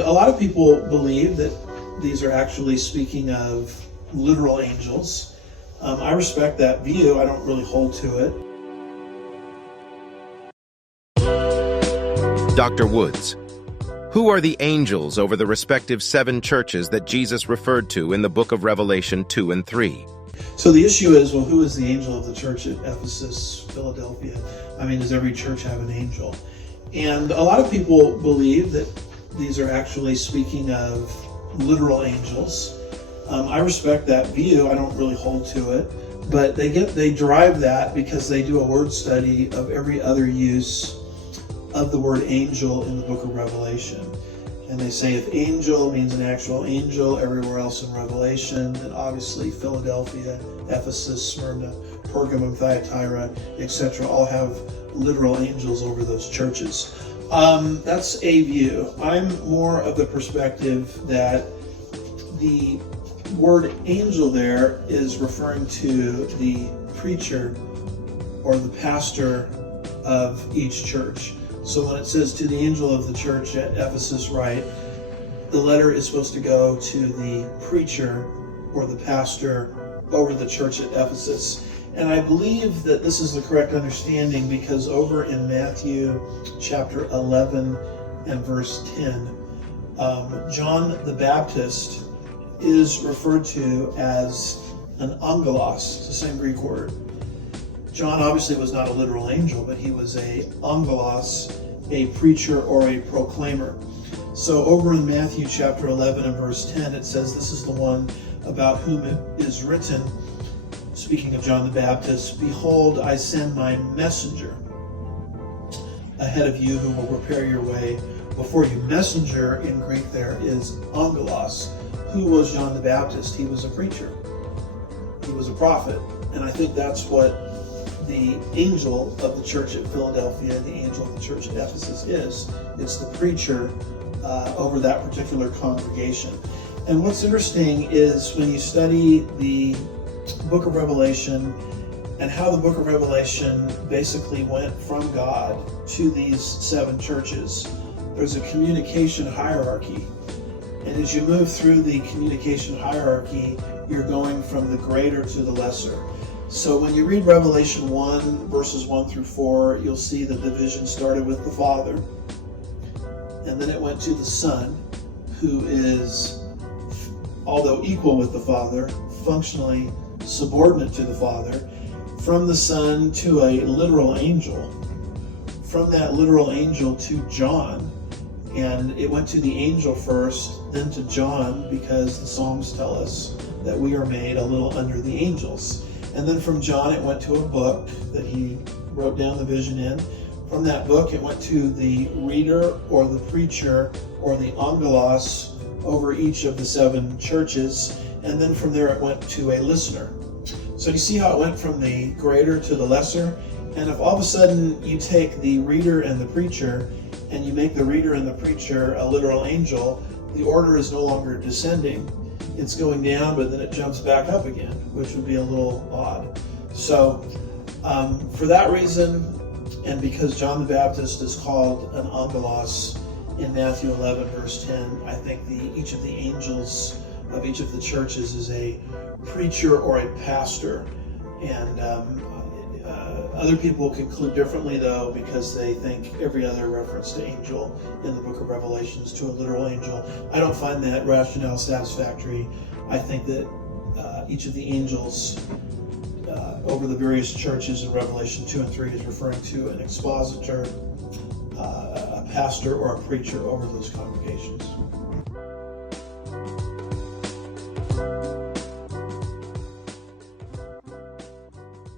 A lot of people believe that these are actually speaking of literal angels. I respect that view. I don't really hold to it. Dr. Woods, who are the angels over the respective 7 churches that Jesus referred to in the book of Revelation 2 and 3? So the issue is, well, who is the angel of the church at Ephesus, Philadelphia? I mean, does every church have an angel? And a lot of people believe that these are actually speaking of literal angels. I respect that view. I don't really hold to it, but they derive that because they do a word study of every other use of the word angel in the book of Revelation. And they say if angel means an actual angel everywhere else in Revelation, then obviously Philadelphia, Ephesus, Smyrna, Pergamum, Thyatira, etc. all have literal angels over those churches. That's a view. I'm more of the perspective that the word angel there is referring to the preacher or the pastor of each church. So when it says to the angel of the church at Ephesus, right, the letter is supposed to go to the preacher or the pastor over the church at Ephesus. And I believe that this is the correct understanding because over in Matthew chapter 11 and verse 10, John the Baptist is referred to as an angelos. It's the same Greek word. John obviously was not a literal angel, but he was a angelos, a preacher or a proclaimer. So over in Matthew chapter 11 and verse 10, it says, this is the one about whom it is written, speaking of John the Baptist, behold, I send my messenger ahead of you who will prepare your way before you. Messenger in Greek there is angelos. Who was John the Baptist? He was a preacher. He was a prophet. And I think that's what the angel of the church at Philadelphia and the angel of the church at Ephesus is. It's the preacher over that particular congregation. And what's interesting is when you study the book of Revelation and how the book of Revelation basically went from God to these 7 churches, there's a communication hierarchy. And as you move through the communication hierarchy, you're going from the greater to the lesser. So when you read Revelation 1, verses 1 through 4, you'll see that the vision started with the Father, and then it went to the Son, who is, although equal with the Father, functionally subordinate to the Father, from the Son to a literal angel, from that literal angel to John, and it went to the angel first, then to John, because the Psalms tell us that we are made a little under the angels. And then from John, it went to a book that he wrote down the vision in. From that book, it went to the reader or the preacher or the angelos over each of the 7 churches. And then from there, it went to a listener. So you see how it went from the greater to the lesser? And if all of a sudden you take the reader and the preacher and you make the reader and the preacher a literal angel, the order is no longer descending. It's going down, but then it jumps back up again, which would be a little odd. So for that reason, and because John the Baptist is called an angelos in Matthew 11, verse 10, I think each of the angels of each of the churches is a preacher or a pastor. And other people conclude differently, though, because they think every other reference to angel in the book of Revelation is to a literal angel. I don't find that rationale satisfactory. I think that each of the angels over the various churches in Revelation 2 and 3 is referring to an expositor, a pastor, or a preacher over those congregations.